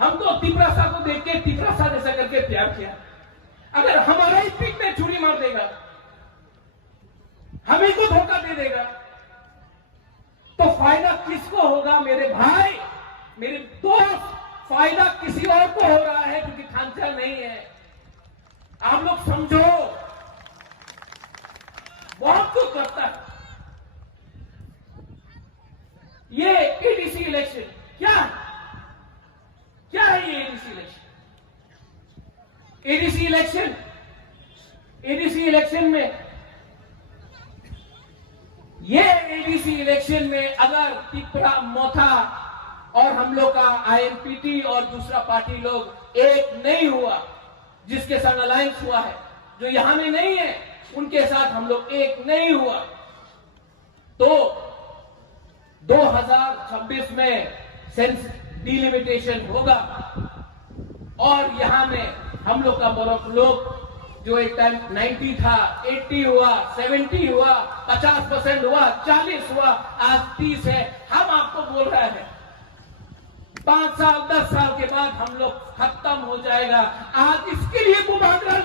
हम तो तिपरासा को देख के तिपरासा जैसा करके प्यार किया। अगर हमारा ही पीठ में छुरी मार देगा, हमें को धोखा दे देगा, तो फायदा किसको होगा मेरे भाई, मेरे दोस्त? फायदा किसी और को हो रहा है क्योंकि खांचा नहीं है। आप लोग समझो, बहुत कुछ करता है ये एडीसी इलेक्शन। क्या है ये एडीसी इलेक्शन? एडीसी इलेक्शन में, ये एडीसी इलेक्शन में अगर तिपरा मोथा और हम लोग का आईएनपीटी और दूसरा पार्टी लोग एक नहीं हुआ, जिसके साथ अलायंस हुआ है, जो यहां में नहीं है उनके साथ हम लोग एक नहीं हुआ, तो 2026 में सेंस डिलिमिटेशन होगा और यहां में हम लोग का बहुत लोग जो एक टाइम 90 था, 80 हुआ, 70 हुआ, 50% हुआ, 40 हुआ, आज 30 है। हम आपको बोल रहे हैं 5 साल 10 साल के बाद हम लोग खत्म हो जाएगा। आज इसके लिए मुबादला